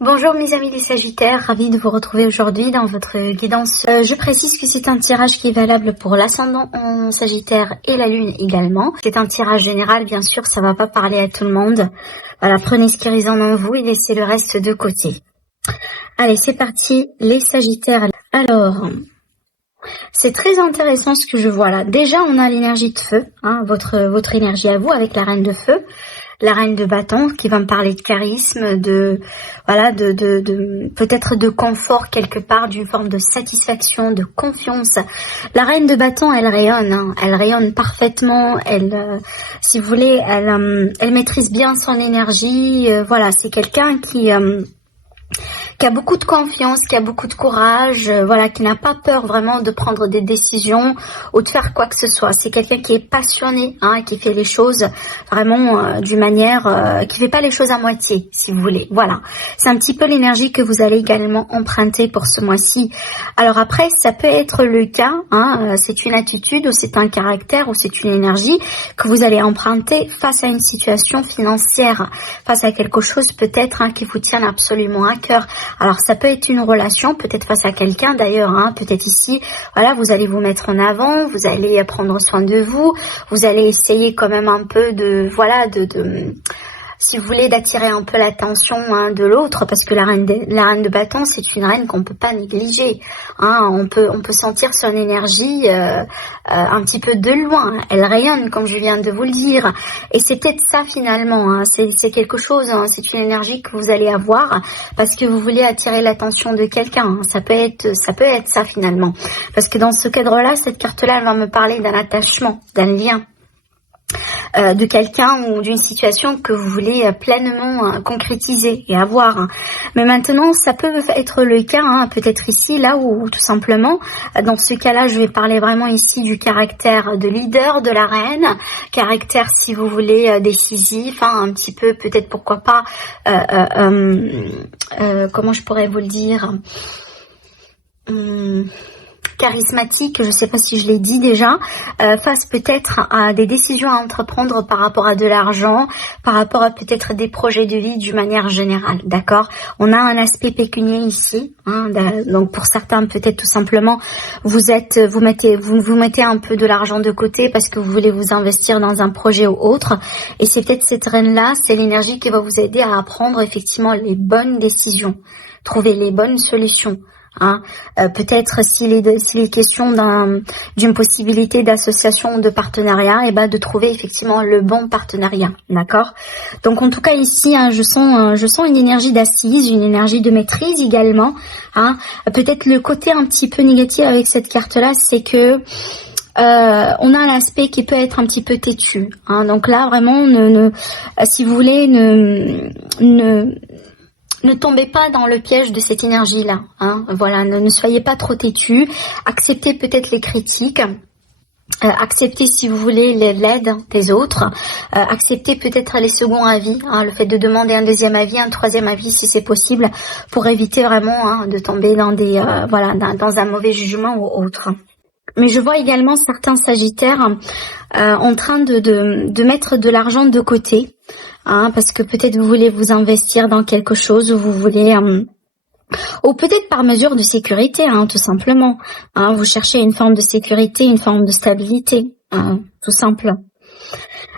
Bonjour mes amis les Sagittaires, ravi de vous retrouver aujourd'hui dans votre guidance. Je précise que c'est un tirage qui est valable pour l'ascendant en Sagittaire et la Lune également. C'est un tirage général, bien sûr, ça va pas parler à tout le monde. Voilà, prenez ce qui résonne en vous et laissez le reste de côté. Allez, c'est parti, les Sagittaires. Alors, c'est très intéressant ce que je vois là. Déjà, on a l'énergie de feu, hein, votre énergie à vous avec la reine de feu. La reine de bâton qui va me parler de charisme, de peut-être de confort quelque part, d'une forme de satisfaction, de confiance. La reine de bâton, elle rayonne, hein, elle rayonne parfaitement. Elle, si vous voulez, elle maîtrise bien son énergie. Voilà, c'est quelqu'un qui a beaucoup de confiance, qui a beaucoup de courage, voilà, qui n'a pas peur vraiment de prendre des décisions ou de faire quoi que ce soit. C'est quelqu'un qui est passionné, hein, qui fait les choses vraiment d'une manière, qui fait pas les choses à moitié, si vous voulez. Voilà, c'est un petit peu l'énergie que vous allez également emprunter pour ce mois-ci. Alors après, ça peut être le cas, hein, c'est une attitude ou c'est un caractère ou c'est une énergie que vous allez emprunter face à une situation financière, face à quelque chose peut-être hein, qui vous tient absolument à cœur. Alors ça peut être une relation, peut-être face à quelqu'un d'ailleurs, hein, peut-être ici, voilà, vous allez vous mettre en avant, vous allez prendre soin de vous, vous allez essayer quand même un peu de, voilà, si vous voulez, d'attirer un peu l'attention hein, de l'autre, parce que la reine de bâton, c'est une reine qu'on peut pas négliger. Hein, on peut sentir son énergie un petit peu de loin. Elle rayonne, comme je viens de vous le dire. Et c'est peut-être ça finalement. Hein, c'est quelque chose. Hein, c'est une énergie que vous allez avoir parce que vous voulez attirer l'attention de quelqu'un. Hein, ça peut être ça finalement. Parce que dans ce cadre-là, cette carte-là, elle va me parler d'un attachement, d'un lien. De quelqu'un ou d'une situation que vous voulez pleinement concrétiser et avoir. Mais maintenant, ça peut être le cas, hein, peut-être ici, là, ou tout simplement, dans ce cas-là, je vais parler vraiment ici du caractère de leader de la reine, caractère, si vous voulez, décisif, hein, un petit peu, peut-être, pourquoi pas, comment je pourrais vous le dire, charismatique, je ne sais pas si je l'ai dit déjà, face peut-être à des décisions à entreprendre par rapport à de l'argent, par rapport à peut-être des projets de vie d'une manière générale, d'accord? On a un aspect pécunier ici, hein, donc pour certains peut-être tout simplement vous mettez un peu de l'argent de côté parce que vous voulez vous investir dans un projet ou autre, et c'est peut-être cette reine-là, c'est l'énergie qui va vous aider à prendre effectivement les bonnes décisions, trouver les bonnes solutions. Hein, peut-être s'il est question d'une possibilité d'association ou de partenariat, et ben de trouver effectivement le bon partenariat, d'accord. Donc en tout cas ici, hein, je sens une énergie d'assise, une énergie de maîtrise également. Hein. Peut-être le côté un petit peu négatif avec cette carte-là, c'est que on a un aspect qui peut être un petit peu têtu. Hein. Donc là vraiment, si vous voulez, ne tombez pas dans le piège de cette énergie-là. Hein. Voilà, ne soyez pas trop têtu. Acceptez peut-être les critiques. Acceptez, si vous voulez, l'aide des autres. Acceptez peut-être les seconds avis. Hein, le fait de demander un deuxième avis, un troisième avis, si c'est possible, pour éviter vraiment hein, de tomber dans dans un mauvais jugement ou autre. Mais je vois également certains Sagittaires en train de mettre de l'argent de côté. Hein, parce que peut-être vous voulez vous investir dans quelque chose ou vous voulez ou peut-être par mesure de sécurité, hein, tout simplement. Hein, vous cherchez une forme de sécurité, une forme de stabilité, hein, tout simple.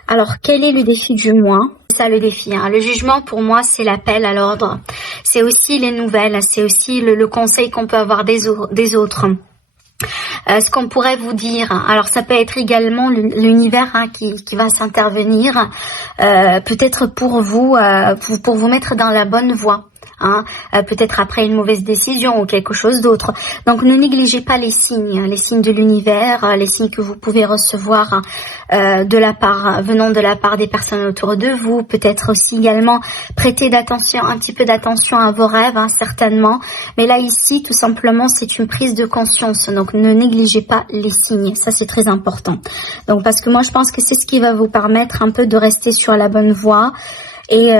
Alors, quel est le défi du mois? C'est ça le défi. Hein. Le jugement, pour moi, c'est l'appel à l'ordre. C'est aussi les nouvelles, c'est aussi le conseil qu'on peut avoir des autres. Ce qu'on pourrait vous dire, alors ça peut être également l'univers hein, qui va s'intervenir, peut-être pour vous mettre dans la bonne voie. Hein, peut-être après une mauvaise décision ou quelque chose d'autre. Donc ne négligez pas les signes de l'univers, les signes que vous pouvez recevoir venant de la part des personnes autour de vous. Peut-être aussi également prêter un petit peu d'attention à vos rêves, hein, certainement. Mais là ici, tout simplement, c'est une prise de conscience. Donc ne négligez pas les signes, ça c'est très important. Donc parce que moi je pense que c'est ce qui va vous permettre un peu de rester sur la bonne voie. Et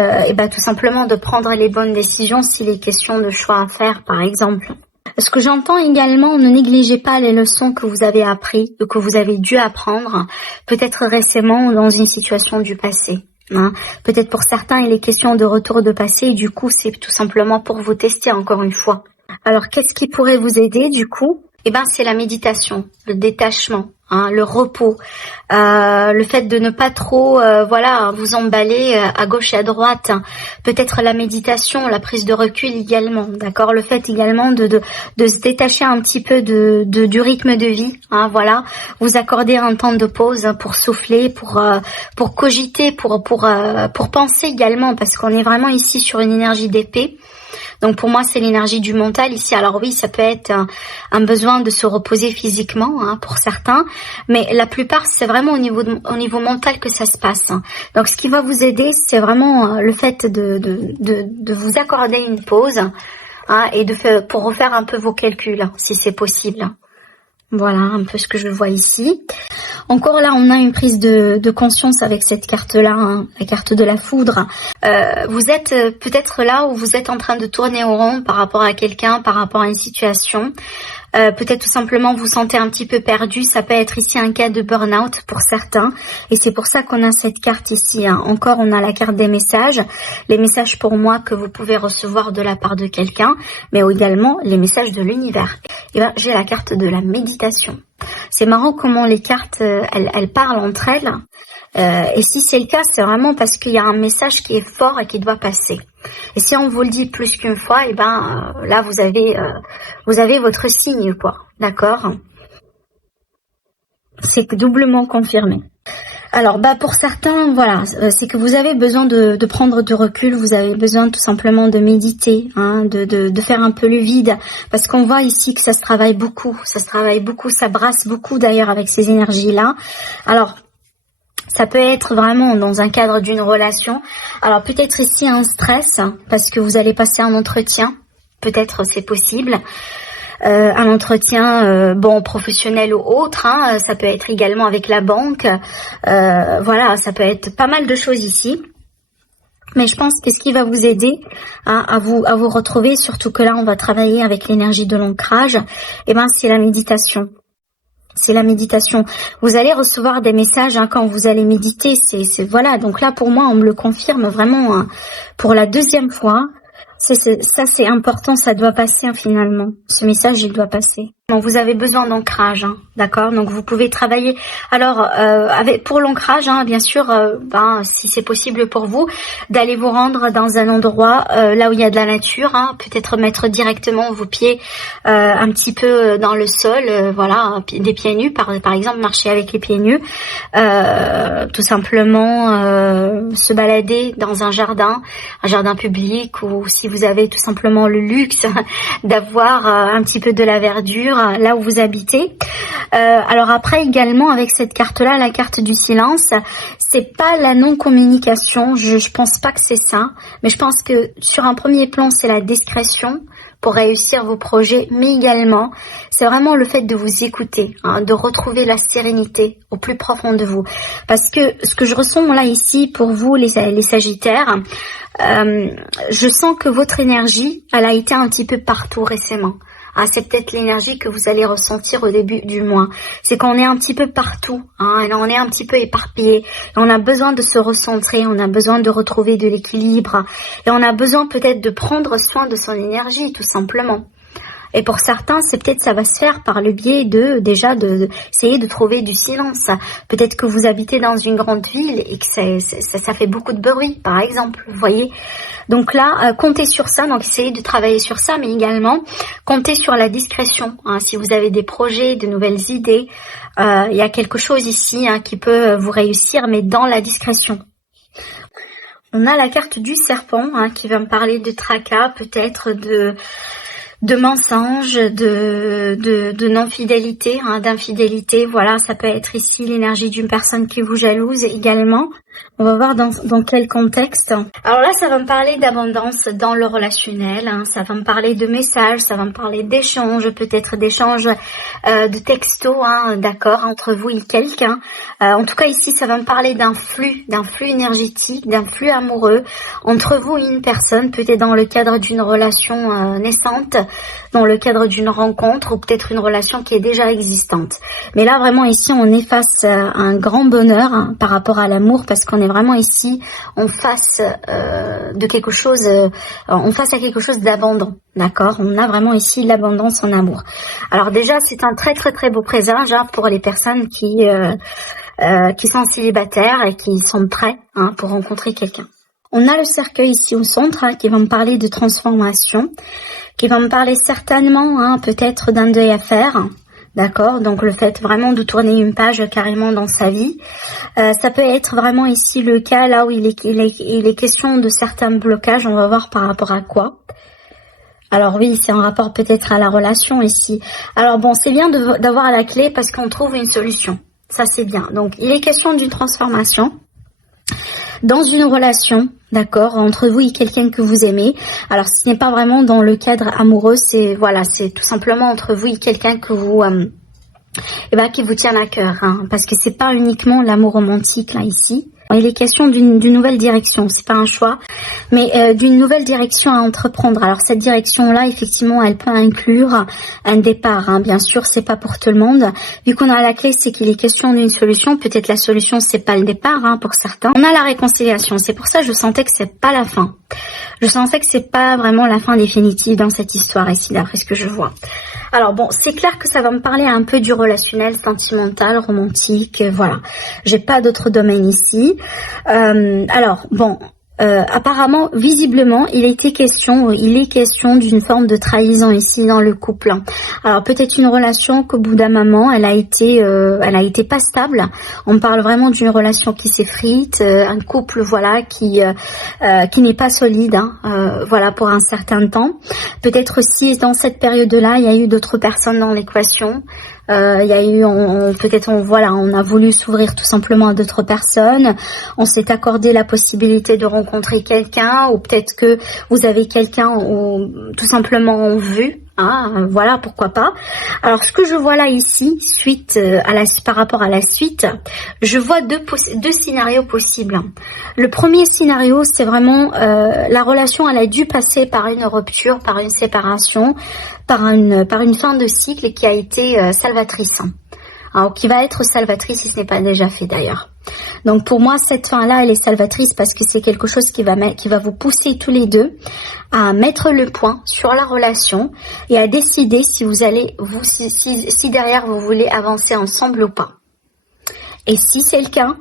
tout simplement de prendre les bonnes décisions s'il est question de choix à faire, par exemple. Ce que j'entends également, ne négligez pas les leçons que vous avez apprises, que vous avez dû apprendre, peut-être récemment ou dans une situation du passé. Hein. Peut-être pour certains, il est question de retour de passé et du coup, c'est tout simplement pour vous tester encore une fois. Alors, qu'est-ce qui pourrait vous aider du coup? Eh ben, c'est la méditation, le détachement, hein, le repos, le fait de ne pas trop, voilà, vous emballer à gauche et à droite. Peut-être la méditation, la prise de recul également, d'accord. Le fait également de se détacher un petit peu du rythme de vie, hein, voilà. Vous accorder un temps de pause pour souffler, pour cogiter, pour penser également, parce qu'on est vraiment ici sur une énergie d'épée. Donc pour moi, c'est l'énergie du mental ici. Alors oui, ça peut être un besoin de se reposer physiquement, hein, pour certains, mais la plupart, c'est vraiment au niveau mental que ça se passe. Hein. Donc ce qui va vous aider, c'est vraiment le fait de vous accorder une pause, hein, et pour refaire un peu vos calculs, hein, si c'est possible. Voilà un peu ce que je vois ici. Encore là, on a une prise de conscience avec cette carte-là, hein, la carte de la foudre. Vous êtes peut-être là où vous êtes en train de tourner au rond par rapport à quelqu'un, par rapport à une situation. Peut-être tout simplement vous sentez un petit peu perdu. Ça peut être ici un cas de burn-out pour certains. Et c'est pour ça qu'on a cette carte ici. Hein. Encore, on a la carte des messages. Les messages pour moi que vous pouvez recevoir de la part de quelqu'un, mais également les messages de l'univers. Et ben, j'ai la carte de la méditation. C'est marrant comment les cartes, elles parlent entre elles. Et si c'est le cas, c'est vraiment parce qu'il y a un message qui est fort et qui doit passer. Et si on vous le dit plus qu'une fois, et ben là vous avez votre signe, quoi. D'accord? C'est doublement confirmé. Alors pour certains, voilà, c'est que vous avez besoin de prendre du recul, vous avez besoin tout simplement de méditer, hein, de faire un peu le vide, parce qu'on voit ici que ça se travaille beaucoup, ça brasse beaucoup d'ailleurs avec ces énergies-là. Alors, ça peut être vraiment dans un cadre d'une relation. Alors peut-être ici un stress, parce que vous allez passer un entretien, peut-être c'est possible. Un entretien professionnel ou autre, hein, ça peut être également avec la banque, voilà, ça peut être pas mal de choses ici. Mais je pense que ce qui va vous aider, hein, à vous retrouver, surtout que là on va travailler avec l'énergie de l'ancrage, et ben c'est la méditation. C'est la méditation. Vous allez recevoir des messages, hein, quand vous allez méditer. C'est voilà. Donc là, pour moi, on me le confirme vraiment, hein, pour la deuxième fois. Ça, c'est important. Ça doit passer, hein, finalement. Ce message, il doit passer. Donc vous avez besoin d'ancrage, hein, d'accord. Donc vous pouvez travailler. Alors pour l'ancrage, hein, bien sûr, si c'est possible pour vous, d'aller vous rendre dans un endroit là où il y a de la nature, hein, peut-être mettre directement vos pieds un petit peu dans le sol, voilà, des pieds nus, par exemple, marcher avec les pieds nus, tout simplement se balader dans un jardin public, ou si vous avez tout simplement le luxe d'avoir un petit peu de la verdure là où vous habitez. Alors après également avec cette carte-là, la carte du silence, c'est pas la non-communication, je pense pas que c'est ça, mais je pense que sur un premier plan c'est la discrétion pour réussir vos projets, mais également c'est vraiment le fait de vous écouter, hein, de retrouver la sérénité au plus profond de vous, parce que ce que je ressens là ici pour vous les Sagittaires, je sens que votre énergie elle a été un petit peu partout récemment. Ah, c'est peut-être l'énergie que vous allez ressentir au début du mois. C'est qu'on est un petit peu partout, hein, on est un petit peu éparpillé. On a besoin de se recentrer, on a besoin de retrouver de l'équilibre. Et on a besoin peut-être de prendre soin de son énergie, tout simplement. Et pour certains, c'est peut-être ça va se faire par le biais de essayer de trouver du silence. Peut-être que vous habitez dans une grande ville et que ça fait beaucoup de bruit, par exemple, vous voyez. Donc là, comptez sur ça, donc essayez de travailler sur ça, mais également comptez sur la discrétion. Hein, si vous avez des projets, de nouvelles idées, il y a quelque chose ici, hein, qui peut vous réussir, mais dans la discrétion. On a la carte du serpent, hein, qui va me parler de tracas, peut-être de mensonges, de non-fidélité, hein, d'infidélité. Voilà, ça peut être ici l'énergie d'une personne qui vous jalouse également. On va voir dans quel contexte. Alors là, ça va me parler d'abondance dans le relationnel, hein, ça va me parler de messages, ça va me parler d'échanges, peut-être d'échanges de textos, hein, d'accord, entre vous et quelqu'un. En tout cas, ici, ça va me parler d'un flux énergétique, d'un flux amoureux entre vous et une personne, peut-être dans le cadre d'une relation naissante, dans le cadre d'une rencontre, ou peut-être une relation qui est déjà existante. Mais là, vraiment, ici, on est face à un grand bonheur, hein, par rapport à l'amour, parce qu'on est vraiment ici en face de quelque chose, en face à quelque chose d'abondant, d'accord? On a vraiment ici l'abondance en amour. Alors déjà, c'est un très très très beau présage hein, pour les personnes qui sont célibataires et qui sont prêts hein, pour rencontrer quelqu'un. On a le cercueil ici au centre hein, qui va me parler de transformation, qui va me parler certainement hein, peut-être d'un deuil à faire. D'accord, donc le fait vraiment de tourner une page carrément dans sa vie. Ça peut être vraiment ici le cas là où il est question de certains blocages, on va voir par rapport à quoi. Alors oui, c'est en rapport peut-être à la relation ici. Alors bon, c'est bien d'avoir la clé parce qu'on trouve une solution. Ça c'est bien. Donc il est question d'une transformation dans une relation, d'accord, entre vous et quelqu'un que vous aimez. Alors ce n'est pas vraiment dans le cadre amoureux, c'est voilà, c'est tout simplement entre vous et quelqu'un que vous qui vous tient à cœur, hein, parce que c'est pas uniquement l'amour romantique là ici. Il est question d'une nouvelle direction, c'est pas un choix, mais d'une nouvelle direction à entreprendre. Alors cette direction-là, effectivement, elle peut inclure un départ. Hein. Bien sûr, c'est pas pour tout le monde. Vu qu'on a la clé, c'est qu'il est question d'une solution. Peut-être la solution, c'est pas le départ hein, pour certains. On a la réconciliation. C'est pour ça que je sentais que c'est pas la fin. Je sentais que c'est pas vraiment la fin définitive dans cette histoire ici, d'après ce que je vois. Alors bon, c'est clair que ça va me parler un peu du relationnel, sentimental, romantique, voilà. J'ai pas d'autres domaines ici. Alors bon, apparemment, visiblement, il est question d'une forme de trahison ici dans le couple. Alors peut-être une relation qu'au bout d'un moment, elle a été pas stable. On parle vraiment d'une relation qui s'effrite, un couple voilà qui n'est pas solide, hein, voilà pour un certain temps. Peut-être aussi dans cette période-là, il y a eu d'autres personnes dans l'équation. Il y a eu, on a voulu s'ouvrir tout simplement à d'autres personnes. On s'est accordé la possibilité de rencontrer quelqu'un, ou peut-être que vous avez quelqu'un ou tout simplement en vue. Hein, voilà, pourquoi pas. Alors, ce que je vois là ici, par rapport à la suite, je vois deux scénarios possibles. Le premier scénario, c'est vraiment la relation, elle a dû passer par une rupture, par une séparation, par une fin de cycle qui a été salvatrice. Alors, qui va être salvatrice si ce n'est pas déjà fait d'ailleurs. Donc pour moi, cette fin-là, elle est salvatrice parce que c'est quelque chose qui va vous pousser tous les deux à mettre le point sur la relation et à décider si si derrière vous voulez avancer ensemble ou pas. Et si c'est le cas,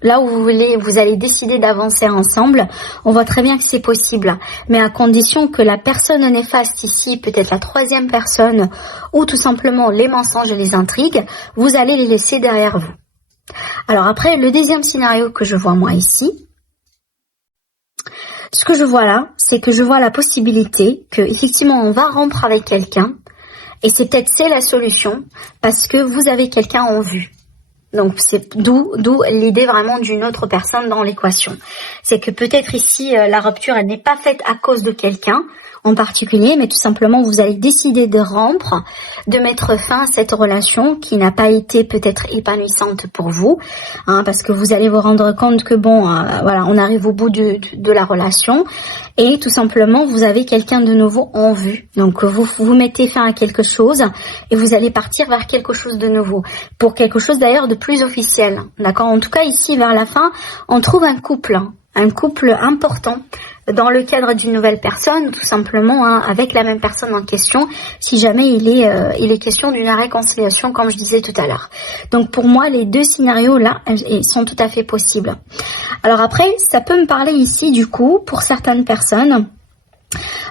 là où vous allez décider d'avancer ensemble, on voit très bien que c'est possible, mais à condition que la personne néfaste ici, peut-être la troisième personne, ou tout simplement les mensonges et les intrigues, vous allez les laisser derrière vous. Alors après, le deuxième scénario que je vois moi ici, ce que je vois là, c'est que je vois la possibilité que effectivement on va rompre avec quelqu'un, et c'est la solution, parce que vous avez quelqu'un en vue. Donc c'est d'où l'idée vraiment d'une autre personne dans l'équation. C'est que peut-être ici la rupture elle n'est pas faite à cause de quelqu'un en particulier, mais tout simplement vous allez décider de rompre, de mettre fin à cette relation qui n'a pas été peut-être épanouissante pour vous, hein, parce que vous allez vous rendre compte que on arrive au bout de la relation et tout simplement vous avez quelqu'un de nouveau en vue. Donc vous mettez fin à quelque chose et vous allez partir vers quelque chose de nouveau, pour quelque chose d'ailleurs de plus officiel. D'accord ? En tout cas ici vers la fin, on trouve un couple important dans le cadre d'une nouvelle personne, tout simplement hein, avec la même personne en question, si jamais il est question d'une réconciliation, comme je disais tout à l'heure. Donc pour moi, les deux scénarios là, ils sont tout à fait possibles. Alors après, ça peut me parler ici du coup, pour certaines personnes,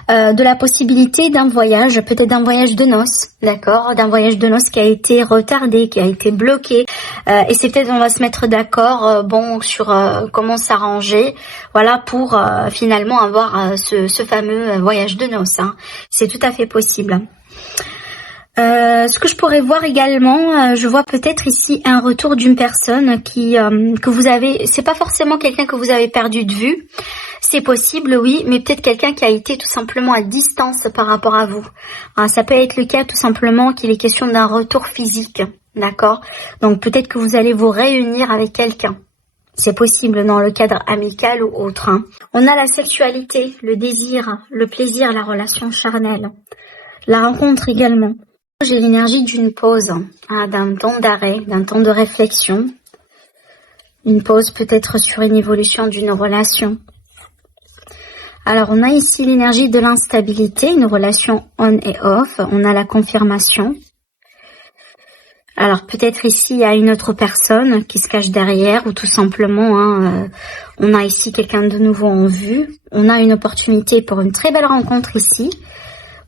de la possibilité d'un voyage, peut-être d'un voyage de noces, d'accord, d'un voyage de noces qui a été retardé, qui a été bloqué, et c'est peut-être on va se mettre d'accord, sur comment s'arranger, voilà, pour finalement avoir ce fameux voyage de noces. Hein. C'est tout à fait possible. Ce que je pourrais voir également, je vois peut-être ici un retour d'une personne que vous avez, c'est pas forcément quelqu'un que vous avez perdu de vue, c'est possible oui, mais peut-être quelqu'un qui a été tout simplement à distance par rapport à vous. Hein, ça peut être le cas tout simplement qu'il est question d'un retour physique, d'accord ? Donc peut-être que vous allez vous réunir avec quelqu'un. C'est possible dans le cadre amical ou autre. Hein. On a la sexualité, le désir, le plaisir, la relation charnelle, la rencontre également. J'ai l'énergie d'une pause, hein, d'un temps d'arrêt, d'un temps de réflexion. Une pause peut-être sur une évolution d'une relation. Alors, on a ici l'énergie de l'instabilité, une relation on et off. On a la confirmation. Alors, peut-être ici, il y a une autre personne qui se cache derrière ou tout simplement, on a ici quelqu'un de nouveau en vue. On a une opportunité pour une très belle rencontre ici.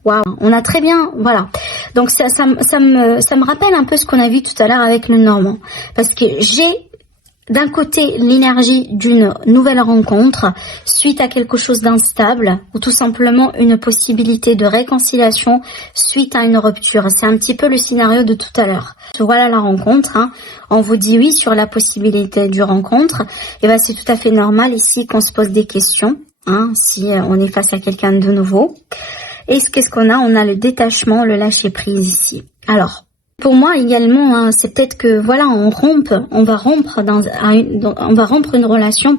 Waouh, on a très bien, voilà. Donc, ça me rappelle un peu ce qu'on a vu tout à l'heure avec le Normand. Parce que j'ai d'un côté l'énergie d'une nouvelle rencontre suite à quelque chose d'instable ou tout simplement une possibilité de réconciliation suite à une rupture. C'est un petit peu le scénario de tout à l'heure. Voilà la rencontre, hein. On vous dit oui sur la possibilité du rencontre. Et ben c'est tout à fait normal ici qu'on se pose des questions, hein, si on est face à quelqu'un de nouveau. Et qu'est-ce qu'on a? On a le détachement, le lâcher prise ici. Alors, pour moi également, hein, c'est peut-être que voilà, on va rompre une relation,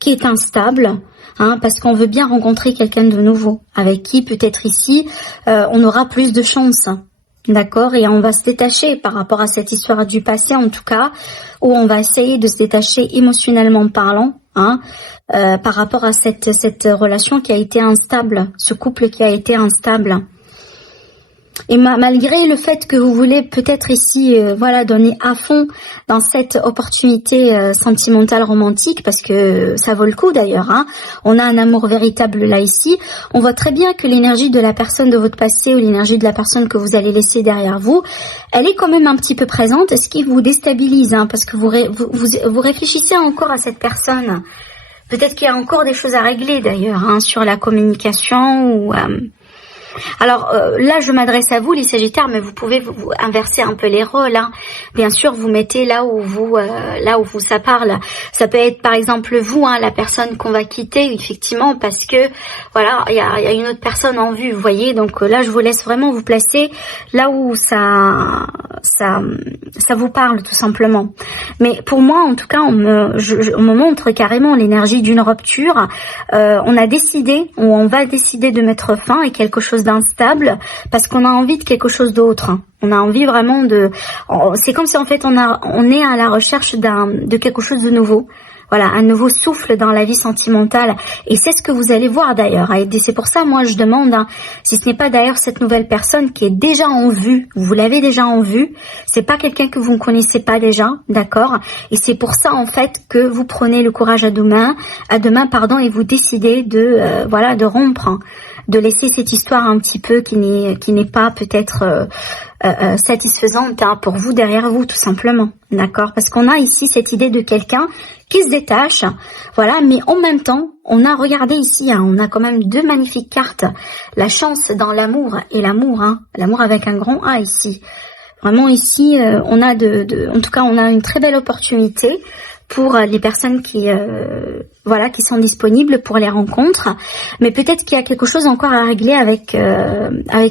qui est instable, hein, parce qu'on veut bien rencontrer quelqu'un de nouveau, avec qui peut-être ici on aura plus de chance, d'accord, et on va se détacher par rapport à cette histoire du passé en tout cas, où on va essayer de se détacher émotionnellement parlant, hein, par rapport à cette relation qui a été instable, ce couple qui a été instable. Et malgré le fait que vous voulez peut-être ici, donner à fond dans cette opportunité sentimentale romantique, parce que ça vaut le coup d'ailleurs, hein. On a un amour véritable là ici. On voit très bien que l'énergie de la personne de votre passé ou l'énergie de la personne que vous allez laisser derrière vous, elle est quand même un petit peu présente, ce qui vous déstabilise, hein, parce que vous réfléchissez encore à cette personne. Peut-être qu'il y a encore des choses à régler d'ailleurs, hein, sur la communication ou... Alors là, je m'adresse à vous, les Sagittaires, mais vous pouvez vous inverser un peu les rôles, hein. Bien sûr, vous mettez là où vous ça parle. Ça peut être par exemple vous, hein, la personne qu'on va quitter, effectivement, parce que voilà, il y a une autre personne en vue, vous voyez. Donc là, je vous laisse vraiment vous placer là où ça vous parle tout simplement. Mais pour moi, en tout cas, on me montre carrément l'énergie d'une rupture. On a décidé, ou on va décider de mettre fin à quelque chose d'instable parce qu'on a envie de quelque chose d'autre. On a envie vraiment c'est comme si en fait on est à la recherche de quelque chose de nouveau. Voilà, un nouveau souffle dans la vie sentimentale. Et c'est ce que vous allez voir d'ailleurs. Et c'est pour ça, moi, je demande, hein, si ce n'est pas d'ailleurs cette nouvelle personne qui est déjà en vue, vous l'avez déjà en vue, c'est pas quelqu'un que vous ne connaissez pas déjà, d'accord? Et c'est pour ça, en fait, que vous prenez le courage à deux mains, et vous décidez de rompre, hein, de laisser cette histoire un petit peu qui n'est pas peut-être satisfaisante, hein, pour vous, derrière vous, tout simplement, d'accord? Parce qu'on a ici cette idée de quelqu'un qui se détache, voilà, mais en même temps, regardez ici, hein, on a quand même deux magnifiques cartes, la chance dans l'amour et l'amour, hein, l'amour avec un grand A ici. Vraiment ici, on a en tout cas, on a une très belle opportunité pour les personnes qui sont disponibles pour les rencontres, mais peut-être qu'il y a quelque chose encore à régler avec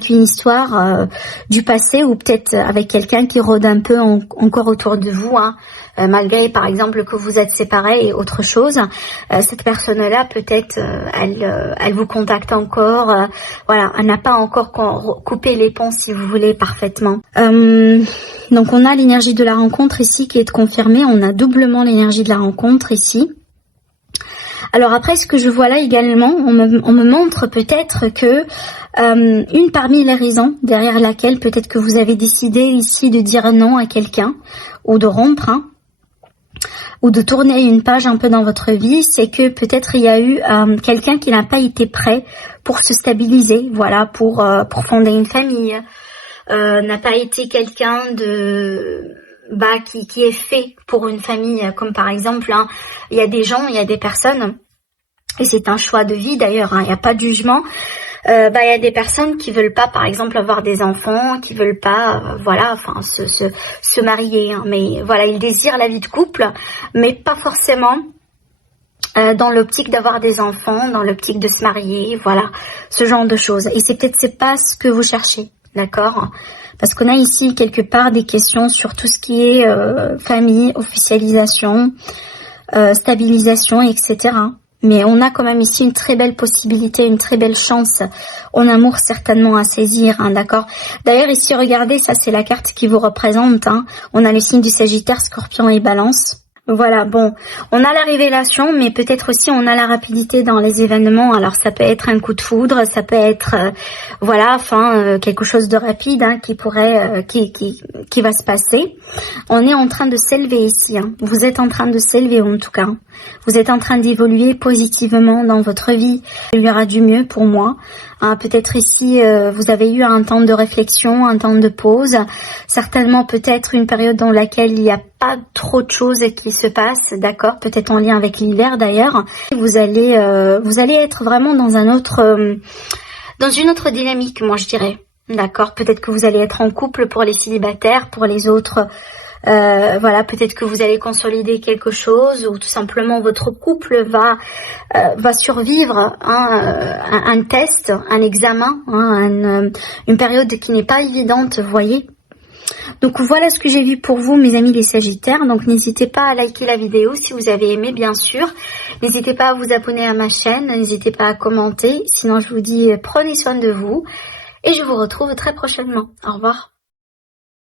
une histoire du passé, ou peut-être avec quelqu'un qui rôde un peu encore autour de vous, hein, malgré par exemple que vous êtes séparés et autre chose. Cette personne-là peut-être elle vous contacte encore, elle n'a pas encore coupé les ponts, si vous voulez, parfaitement. Donc on a l'énergie de la rencontre ici qui est confirmée, on a doublement l'énergie de la rencontre ici. Alors après, ce que je vois là également, on me montre peut-être que une parmi les raisons derrière laquelle peut-être que vous avez décidé ici de dire non à quelqu'un, ou de rompre, hein, ou de tourner une page un peu dans votre vie, c'est que peut-être il y a eu quelqu'un qui n'a pas été prêt pour se stabiliser, voilà, pour fonder une famille, n'a pas été quelqu'un qui est fait pour une famille, comme par exemple, hein, il y a des personnes, et c'est un choix de vie d'ailleurs, hein, il n'y a pas de jugement. Il y a des personnes qui veulent pas, par exemple, avoir des enfants, qui veulent pas, se marier, hein, mais voilà, ils désirent la vie de couple, mais pas forcément dans l'optique d'avoir des enfants, dans l'optique de se marier, voilà, ce genre de choses. Et c'est pas ce que vous cherchez, d'accord? Parce qu'on a ici quelque part des questions sur tout ce qui est famille, officialisation, stabilisation, etc. Mais on a quand même ici une très belle possibilité, une très belle chance en amour certainement à saisir, hein, d'accord? D'ailleurs ici, regardez, ça c'est la carte qui vous représente, hein. On a les signes du Sagittaire, Scorpion et Balance. Voilà, bon, on a la révélation, mais peut-être aussi on a la rapidité dans les événements. Alors ça peut être un coup de foudre, ça peut être, voilà, enfin quelque chose de rapide hein, qui pourrait, qui va se passer. On est en train de s'élever ici. Hein. Vous êtes en train de s'élever en tout cas. Vous êtes en train d'évoluer positivement dans votre vie. Il y aura du mieux pour moi. Hein, peut-être ici, vous avez eu un temps de réflexion, un temps de pause. Certainement peut-être une période dans laquelle il n'y a pas trop de choses qui se passent, d'accord, peut-être en lien avec l'hiver d'ailleurs. Vous allez être vraiment dans dans une autre dynamique, moi je dirais, d'accord. Peut-être que vous allez être en couple pour les célibataires, pour les autres, voilà, peut-être que vous allez consolider quelque chose ou tout simplement votre couple va survivre un test, un examen, une période qui n'est pas évidente, vous voyez. Donc voilà ce que j'ai vu pour vous mes amis les Sagittaires, donc n'hésitez pas à liker la vidéo si vous avez aimé bien sûr, n'hésitez pas à vous abonner à ma chaîne, n'hésitez pas à commenter, sinon je vous dis prenez soin de vous et je vous retrouve très prochainement, au revoir.